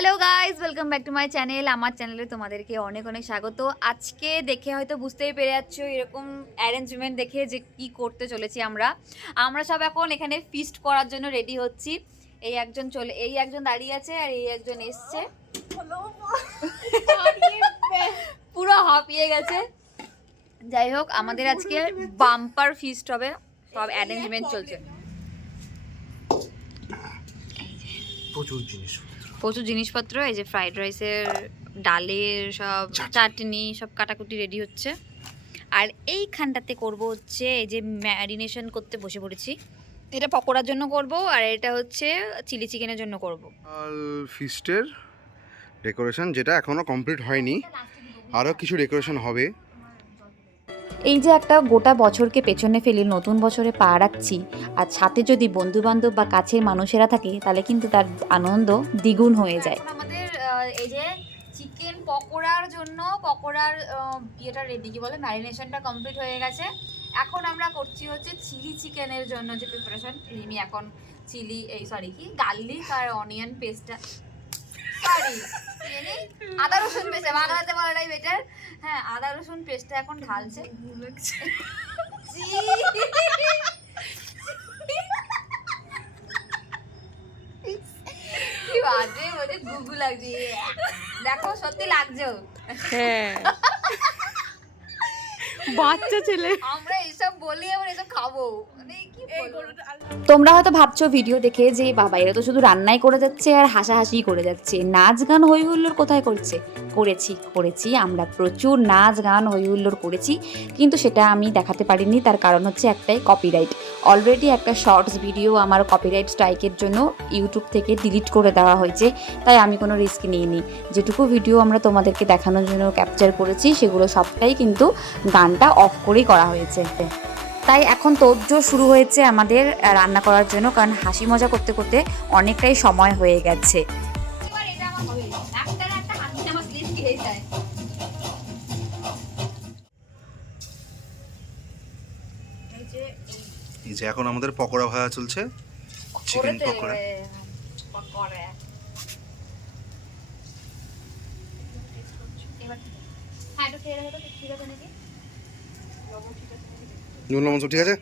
Hello guys, welcome back to my channel. আমার চ্যানেলে তোমাদেরকে অনেক অনেক স্বাগত। আজকে দেখে হয়তো বুঝতেই পেরে যাচ্ছ এরকম অ্যারেঞ্জমেন্ট দেখে যে কি করতে চলেছি আমরা সব এখন এখানে ফিস্ট করার জন্য রেডি হচ্ছি। এই একজন দাঁড়িয়ে আছে আর এই একজন এসছে, পুরো হাঁপিয়ে গেছে। যাই হোক, আমাদের আজকে বাম্পার ফিস্ট হবে, সব অ্যারেঞ্জমেন্ট চলছে। প্রচুর জিনিসপত্র, এই যে ফ্রাইড রাইসের ডালের সব চাটনি সব কাটাকুটি রেডি হচ্ছে। আর এইখানটাতে করব হচ্ছে এই যে ম্যারিনেশন করতে বসে পড়েছি। এটা পকোড়ার জন্য করব আর এটা হচ্ছে চিলি চিকেনের জন্য করব। ফিস্টের ডেকোরেশন যেটা এখনো কমপ্লিট হয়নি, আরও কিছু ডেকোরেশন হবে। এই যে একটা গোটা বছরকে পেছনে ফেলে নতুন বছরে পা রাখছি, আর সাথে যদি বন্ধুবান্ধব বা কাছের মানুষেরা থাকে তাহলে কিন্তু তার আনন্দ দ্বিগুণ হয়ে যায়। আমাদের এই যে চিকেন পকোড়ার জন্য পকোড়ার ইয়েটা রেডি, কি বলে, ম্যারিনেশনটা কমপ্লিট হয়ে গেছে। এখন আমরা করছি হচ্ছে চিলি চিকেনের জন্য যে প্রিপারেশন। রিমি এখন গার্লিক আর অনিয়ন পেস্টটা, আদা রসুন পেস্ট, বাংলাতে বলাটাই বেটার। হ্যাঁ, আদা রসুন পেস্টটা এখন ঢালছে। কি বাজে বলছে, গুগু লাগছে। দেখো সত্যি লাগছে। হ্যাঁ, বাচ্চা ছেলে। আমরা এসব বলি, আমরা এসব খাবো। তোমরা হয়তো ভাবছো ভিডিও দেখে যে বাবা এরা তো শুধু রান্নাই করে যাচ্ছে আর হাসাহাসি করে যাচ্ছে, নাচ গান হই হুল্লোড় কোথায় করছে। করেছি আমরা প্রচুর নাচ গান হই হুল্লোড় করেছি, কিন্তু সেটা আমি দেখাতে পারিনি। তার কারণ হচ্ছে একটাই, কপিরাইট। অলরেডি একটা শর্টস ভিডিও আমার কপিরাইট স্ট্রাইকের জন্য ইউটিউব থেকে ডিলিট করে দেওয়া হয়েছে, তাই আমি কোনো রিস্ক নিইনি। যেটুকু ভিডিও আমরা তোমাদেরকে দেখানোর জন্য ক্যাপচার করেছি সেগুলো সবটাই কিন্তু গানটা অফ করেই করা হয়েছে। তাই এখন তোড়জোড় শুরু হয়েছে আমাদের রান্না করার জন্য, কারণ হাসি মজা করতে করতে অনেকটাই সময় হয়ে গেছে। এই যে এখন আমাদের পকোড়া ভাজা চলছে, চিকেন পকোড়া। নুন লবণ সব ঠিক আছে?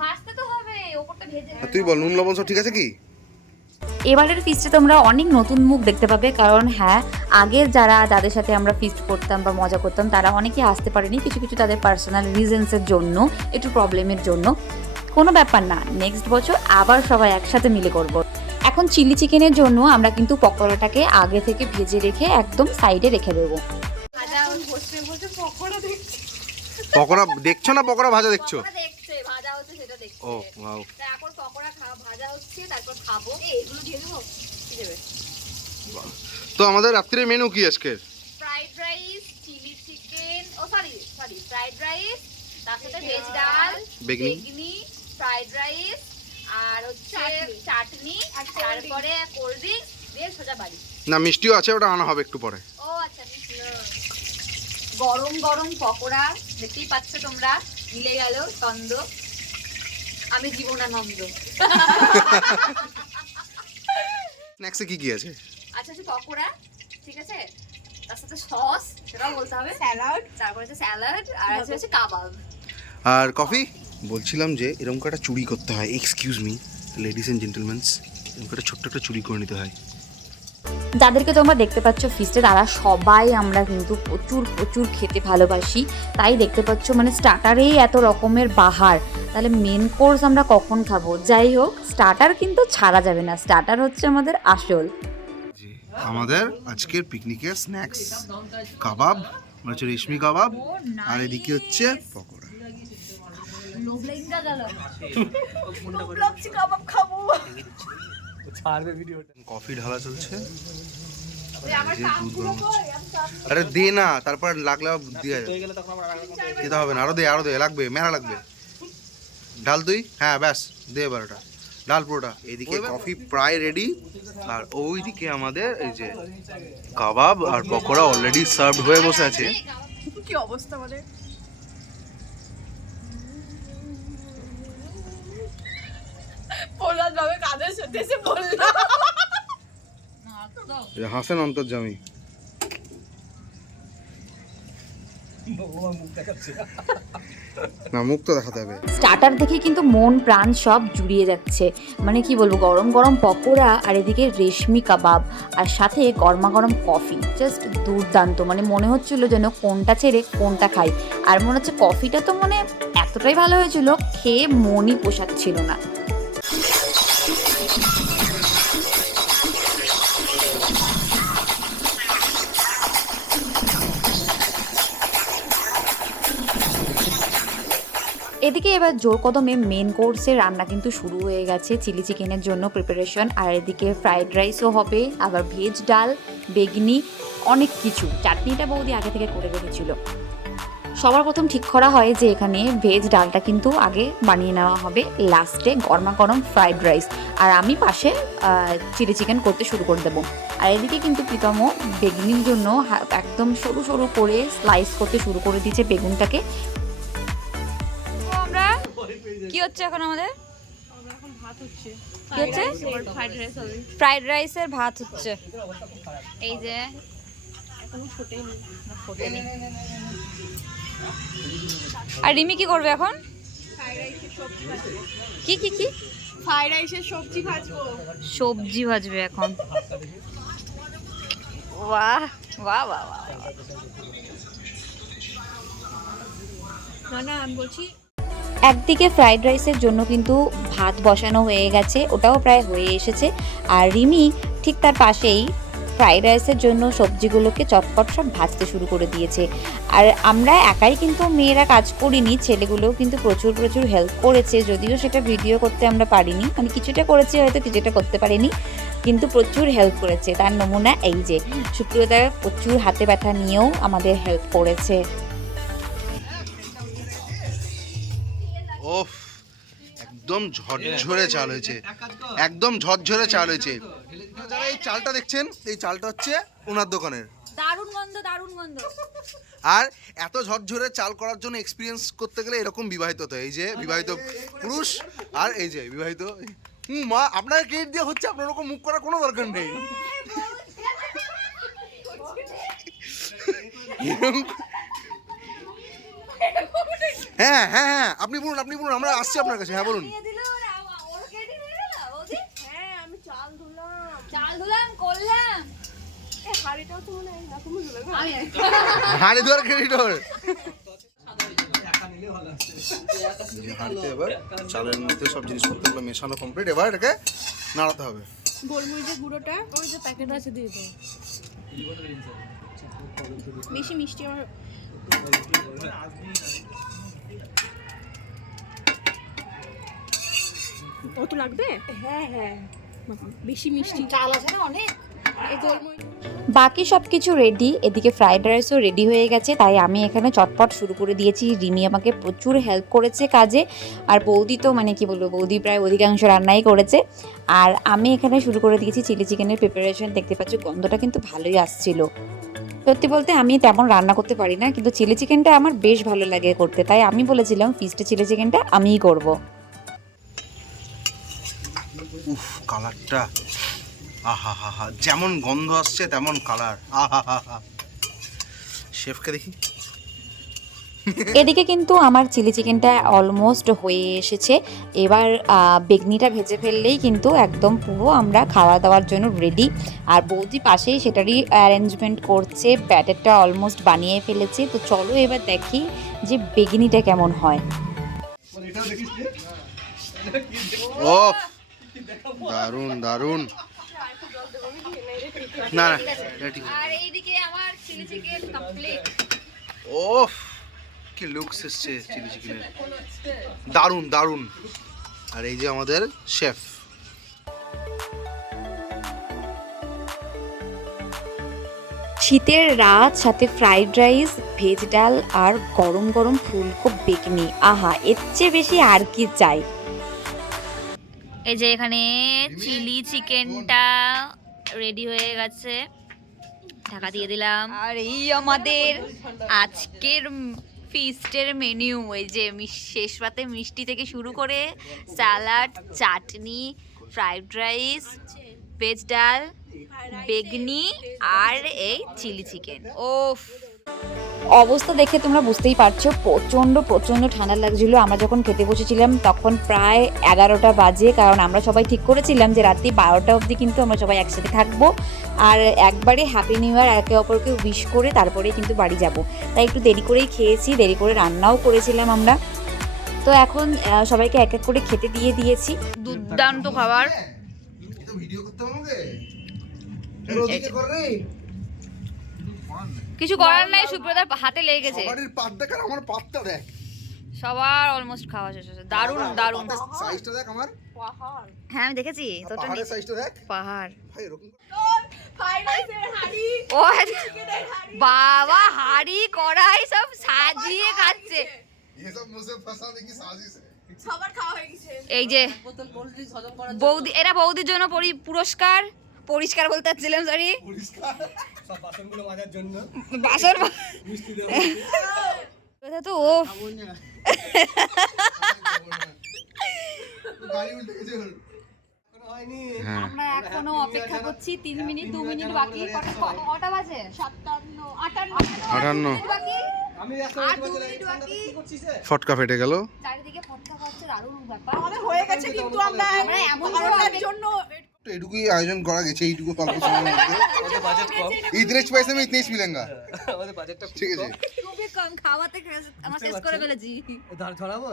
ভাজতে তো হবে, ওপরটা ভেজে। তুই বল, নুন লবণ সব ঠিক আছে কি? এবারের ফিস্টে তোমরা অনেক নতুন মুখ দেখতে পাবে, কারণ হ্যাঁ, আগের যাদের সাথে আমরা ফিস্ট করতাম বা মজা করতাম তারা অনেকেই আসতে পারেনি, কিছু কিছু তাদের পার্সোনাল রিজনসের জন্য, একটু প্রবলেমের জন্য। কোনো ব্যাপার না, নেক্সট বছর আবার সবাই একসাথে মিলে করব। এখন চিলি চিকেনের জন্য আমরা কিন্তু পকোড়াটাকে আগে থেকে ভেজে রেখে একদম সাইডে রেখে দেবো। পকোড়া দেখছো না পকোড়া ভাজা দেখছো? ভাজা হচ্ছে সেটা দেখছি। ও ওয়াও, এখন পকোড়া ভাজা হচ্ছে, তারপর খাবো। এগুলো দিয়ে দেবো, কি দেবে? তো আমাদের রাত্রির মেনু কি আজকে? Fried rice, chilli chicken, fried rice, তার সাথে ভেজ ডাল, বেগনি, ফ্রাইড রাইস আর হচ্ছে চাটনি, আর তারপরে কোল্ড ড্রিঙ্কস দিয়ে সোজা বাড়ি। না, মিষ্টিও আছে, ওটা আনা হবে একটু পরে। ও আচ্ছা, গরম গরম পকোড়া দেখতেই পাচ্ছ তোমরা, মিলে গেল ছন্দ। আমি জীবনানন্দ। স্ন্যাক্সে কি কি আছে? আচ্ছা, পকোড়া, ঠিক আছে, তার সাথে সস, সেটাও বলতে হবে, স্যালাড, তারপর হচ্ছে স্যালাড, আর হচ্ছে কাবাব। আর কফি। বলছিলাম যে এরকম একটা চুরি করতে হয়, excuse me ladies and gentlemans, এরকম একটা ছোট্ট একটা চুরি করে নিতে হয়। যাদেরকে তোমরা দেখতে পাচ্ছ ফিস্টে, তারা সবাই আমরা কিন্তু প্রচুর প্রচুর খেতে ভালোবাসি, তাই দেখতে পাচ্ছ মানে স্টার্টারেই এত রকমের বাহার, তাহলে মেন কোর্স আমরা কখন খাবো? যাই হোক, স্টার্টার কিন্তু ছাড়া যাবে না, স্টার্টার হচ্ছে আমাদের আসল। আমাদের আজকের পিকনিকের স্ন্যাক্স কাবাব, হচ্ছে রেশমি কাবাব, আর এদিকে হচ্ছে পকোড়া। কফি ঢালা চলছে, আরে দে না, তারপর লাগলে দিয়ে যেতে হবে না, আরো দে লাগবে, মেলা লাগবে। ডাল তুই, হ্যাঁ ব্যাস দে এবার ওটা ডাল পুরোটা। এদিকে কফি প্রায় রেডি, আর ওইদিকে আমাদের এই যে কাবাব আর পকোড়া অলরেডি সার্ভড হয়ে বসে আছে। কি অবস্থা মানে, পোলাদ ভাবে কাদের সাথে এসে বললাম। হাসেন অন্তর্জামী। না, মুখ তো দেখাতে হবে। স্টার্টার দেখে কিন্তু মন প্রাণ সব জুড়িয়ে যাচ্ছে। মানে কি বলবো, গরম গরম পকোড়া আর এদিকে রেশমি কাবাব আর সাথে গরমা গরম কফি, জাস্ট দুর্দান্ত। মানে মনে হচ্ছিল যেন কোনটা ছেড়ে কোনটা খাই। আর মনে হচ্ছে কফিটা তো মানে এতটাই ভালো হয়েছিল, খেয়ে মনই পোষাচ্ছিল না। এদিকে এবার জোর কদমে মেন কোর্সের রান্না কিন্তু শুরু হয়ে গেছে। চিলি চিকেনের জন্য প্রিপারেশন, আর এদিকে ফ্রাইড রাইসও হবে, আবার ভেজ ডাল, বেগনি, অনেক কিছু। চাটনিটা বৌদি আগে থেকে করে রেখেছিল। সবার প্রথম ঠিক করা হয় যে এখানে ভেজ ডালটা কিন্তু আগে বানিয়ে নেওয়া হবে, লাস্টে গরমা গরম ফ্রাইড রাইস, আর আমি পাশে চিলি চিকেন করতে শুরু করে দেবো। আর এদিকে কিন্তু প্রীতম বেগুনির জন্য একদম সরু সরু করে স্লাইস করতে শুরু করে দিয়েছে বেগুনটাকে। আমরা কি হচ্ছে এখন আমাদের? কি হচ্ছে? ফ্রাইড রাইসের ভাত হচ্ছে। এই যে ফোটেনি। আর রিমি কি করবে এখন? কি কি কি? ফ্রাইড রাইসের সবজি ভাজবো। সবজি ভাজবে এখন। বাহ বাহ বাহ বাহ। মানে আমি বলছি একদিকে ফ্রাইড রাইসের জন্য কিন্তু ভাত বসানো হয়ে গেছে, ওটাও প্রায় হয়ে এসেছে। আর রিমি ঠিক তার পাশেই ফ্রাইড রাইসের জন্য সবজিগুলোকে চটপট সব ভাজতে শুরু করে দিয়েছে। আর আমরা একাই কিন্তু মেয়েরা কাজ করিনি, ছেলেগুলোও কিন্তু প্রচুর প্রচুর হেল্প করেছে, যদিও সেটা ভিডিও করতে আমরা পারিনি। মানে কিছুটা করেছি, হয়তো কিছুটা করতে পারিনি, কিন্তু প্রচুর হেল্প করেছে। তার নমুনা এই যে সুপ্রিয়তা প্রচুর হাতে ব্যথা নিয়েও আমাদের হেল্প করেছে। ওফ, একদম ঝরঝরে চাল হয়েছে, একদম ঝরঝরে চাল হয়েছে। যারা এই চালটা দেখছেন, এই চালটা হচ্ছে ওনার দোকানের। দারুণ গন্ধ, দারুণ গন্ধ। আর এত ঝরঝরে চাল করার জন্য এক্সপিরিয়েন্স করতে গেলে এরকম বিবাহিত তো, এই যে বিবাহিত পুরুষ আর এই যে বিবাহিত মা, আপনার ক্রেডিট দিয়ে হচ্ছে, আপনার ওরকম মুখ করার কোনো দরকার নেই। হ্যাঁ হ্যাঁ হ্যাঁ, আপনি বলুন, আপনি বলুন, আমরা আসছি আপনার কাছে। হ্যাঁ বলুন। হ্যাঁ আমি চাল ধুলাম। চাল ধুলাম করলাম। এই হাড়িটাও তো মনে হয় না, তুমি ধুলে না? হাঁড়ি ধোয়ার ক্রেডিট ওর। হাঁড়িতে এবার চালের মধ্যে সব জিনিসপত্রগুলো মেশানো কমপ্লিট, এবার এটাকে নাড়াতে হবে। গোলমরিচের গুঁড়োটা ওই যে প্যাকেট আছে দিয়ে দাও। বেশি মিষ্টি আমার কত লাগবে? হ্যাঁ হ্যাঁ, বেশি মিষ্টি চাল আছে না অনেক। এই গোলমরিচ বাকি সব কিছু রেডি, এদিকে ফ্রাইড রাইসও রেডি হয়ে গেছে, তাই আমি এখানে চটপট শুরু করে দিয়েছি। রিমি আমাকে প্রচুর হেল্প করেছে কাজে, আর বৌদি তো মানে কি বলবো, বৌদি প্রায় অধিকাংশ রান্নাই করেছে। আর আমি এখানে শুরু করে দিয়েছি চিলি চিকেনের প্রিপারেশন। দেখতে পাচ্ছ গন্ধটা কিন্তু ভালোই আসছিল। সত্যি বলতে আমি তেমন রান্না করতে পারি না, কিন্তু চিলি চিকেনটা আমার বেশ ভালো লাগে করতে, তাই আমি বলেছিলাম ফিস্টে চিলি চিকেনটা আমিই করব। উফ, কালারটা আহা হা হা, যেমন গন্ধ আসছে তেমন কালার। আহা হা হা, শেফকে দেখি। এদিকে কিন্তু আমার চিলি চিকেনটা অলমোস্ট হয়ে এসেছে। এবার বেগনিটা ভেজে ফেললেই কিন্তু একদম পুরো আমরা খাওয়া দাওয়ার জন্য রেডি। আর বৌদি পাশেই সেটারই অ্যারেঞ্জমেন্ট করছে, ব্যাটারটা অলমোস্ট বানিয়ে ফেলেছে। তো চলো এবার দেখি যে বেগনিটা কেমন হয়। ও দারুন দারুন। না না, এটা ঠিক। আর এইদিকে আমার চিলি চিকেন কমপ্লিট। ওফ, কি লুকস এসছে চিলি চিকেনের, দারুন দারুন। আর এই যে আমাদের শেফ। শীতের রাত, সাথে ফ্রাইড রাইস, ভেজ ডাল আর গরম গরম ফুলকো বেগনি, আহা এর চেয়ে বেশি আর কি চাই। এই যে এখানে চিলি চিকেনটা রেডি হয়ে গেছে, ঢাকা দিয়ে দিলাম। আর এই আমাদের আজকের ফিস্টের মেনু। এই যে শেষ পাতে মিষ্টি থেকে শুরু করে স্যালাড, চাটনি, ফ্রাইড রাইস, ভেজ ডাল, বেগনি আর এই চিলি চিকেন। ওফ, অবস্থা দেখে তোমরা বুঝতেই পারছো প্রচণ্ড প্রচণ্ড ঠান্ডা লাগছিল। আমরা যখন খেতে বসেছিলাম তখন প্রায় 11টা বাজে, কারণ আমরা সবাই ঠিক করেছিলাম যে রাত্রি 12টা অবধি কিন্তু আমরা সবাই একসাথে থাকবো আর একবারে হ্যাপি নিউ ইয়ার একে অপরকে উইশ করে তারপরেই কিন্তু বাড়ি যাব। তাই একটু দেরি করেই খেয়েছি, দেরি করে রান্নাও করেছিলাম আমরা। তো এখন সবাইকে এক এক করে খেতে দিয়ে দিয়েছি। দুর্দান্ত খাবার। ভিডিও করতে হবে কিছু করার নাই, সুব্রতার হাতে লেগে গেছে। সবারই পাত দেখ আর আমার পাতটা দেখ। সবার অলমোস্ট খাওয়া শেষ হয়েছে। দারুণ দারুণ। সাইজটা দেখ আমার। হ্যাঁ আমি দেখেছি। তোরটা পাহাড়ের সাইজটা দেখ। পাহাড়। ভাই এরকম ও বাবা, হাড়ি কড়াই সব সাজিয়ে খাচ্ছে। ये सब मुझसे फंसाने की साजिश है। সবার খাওয়া হয়ে গেছে। এই যে বৌদি, এরা বৌদির জন্য পুরস্কার, পরিষ্কার বলতে চাচ্ছিলাম, সরি, সব বাসনগুলো মাজার জন্য বাসন মিষ্টি দেওয়া কথা তো ও গাড়ি উল্টে গেছে ওর। হয়নি। আমরা এখনো অপেক্ষা করছি। 3 মিনিট 2 মিনিট বাকি। কটা বাজে? 58 বাকি। আমি আর 2 মিনিট বাকি। কি করছিস ফটকা ফেটে গেল। চারিদিকে ফটকা খাচ্ছে, দারুণ ব্যাপার। আমাদের হয়ে গেছে কিন্তু আমরা এমন কারণের জন্য तो एटुकुई आयोजन करा গেছে এইটুকু অল্প সময়ের মধ্যে। আমাদের বাজেট কম। इतने पैसे में इतने ही मिलेगा। আমাদের বাজেটটা ঠিক আছে। খুবই কম, খাওয়াতে আমরা শেষ করে ফেলেছি। ধার ছড়াবো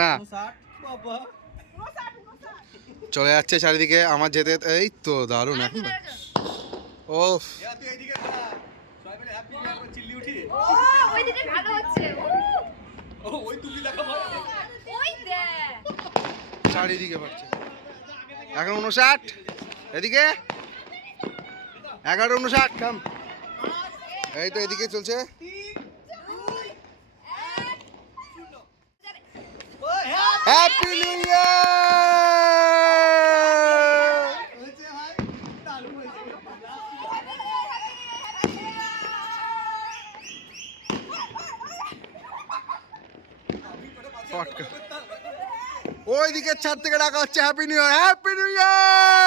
না 60 বাবা চলে যাচ্ছে চারিদিকে আমার যেতে। এই তো দারুণ এখন। ওফ এ তুই এইদিকে দাঁড়া সবাই মিলে হ্যাপি নিউ ইয়ার করে চিল্লি উঠি ও ওইদিকে ভালো হচ্ছে। ও ওই তুমি দেখা ভালো ওই দেখ। চারিদিকে পড়ছে। এখন 59 এদিকে 11:59 কাম। এই তো এদিকে চলছে। Happy new year. হয়েছে ভাই দারুণ হয়েছে ফটকা ওইদিকে ছাদ থেকে ডাকা হচ্ছে happy new year, happy new year.